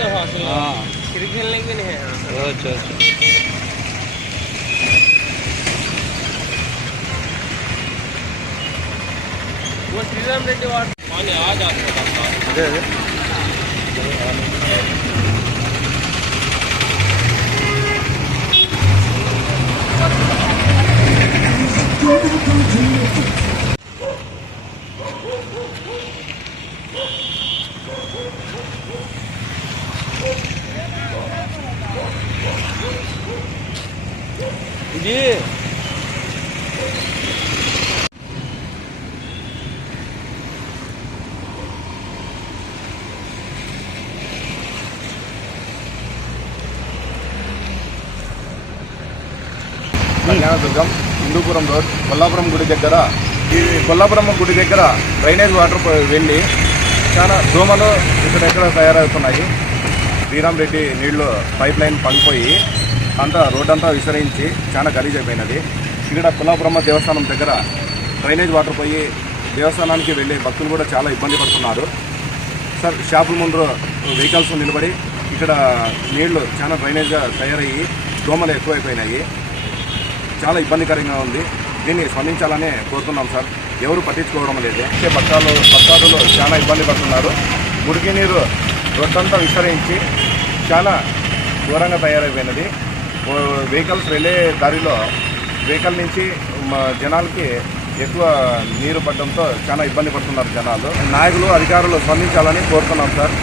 तो अच्छा हाँ। नहीं है। अच्छा अच्छा। वो श्रीराम रेड्डी वार्ड हाँ आज आपको जी కళ్యాణదుర్గం హిందూపురం రోడ్ కొల్లాపురం గుడి దగ్గర ఈ కొల్లాపురం గుడి దగ్గర డ్రైనేజ్ వాటర్ వెళ్ళి చాలా దోమలు ఇక్కడ ఎక్కడ తయారవుతున్నాయి. శ్రీరామ్ రెడ్డి నీళ్ళు పైప్ లైన్ పడిపోయి అంతా రోడ్డంతా విసరించి చాలా గలీజ్ అయిపోయినది. ఇక్కడ కులాబ్రహ్మ దేవస్థానం దగ్గర డ్రైనేజ్ వాటర్ పోయి దేవస్థానానికి వెళ్ళే భక్తులు కూడా చాలా ఇబ్బంది పడుతున్నారు. సార్ షాపుల ముందు వెహికల్స్ నిలబడి ఇక్కడ నీళ్ళు చాలా డ్రైనేజ్గా తయారయ్యి దోమలు ఎక్కువైపోయినాయి. చాలా ఇబ్బందికరంగా ఉంది. దీన్ని స్పందించాలని కోరుతున్నాం సార్. ఎవరు పట్టించుకోవడం లేదు. భక్తాలు భక్తాదులు చాలా ఇబ్బంది పడుతున్నారు. మురికి నీరు రొట్టంతా విస్తరించి చాలా ఘోరంగా తయారైపోయినది. వెహికల్స్ వెళ్ళే దారిలో వెహికల్ నుంచి మా జనాలకి ఎక్కువ నీరు పడడంతో చాలా ఇబ్బంది పడుతున్నారు జనాలు. నాయకులు అధికారులు స్పందించాలని కోరుతున్నాం సార్.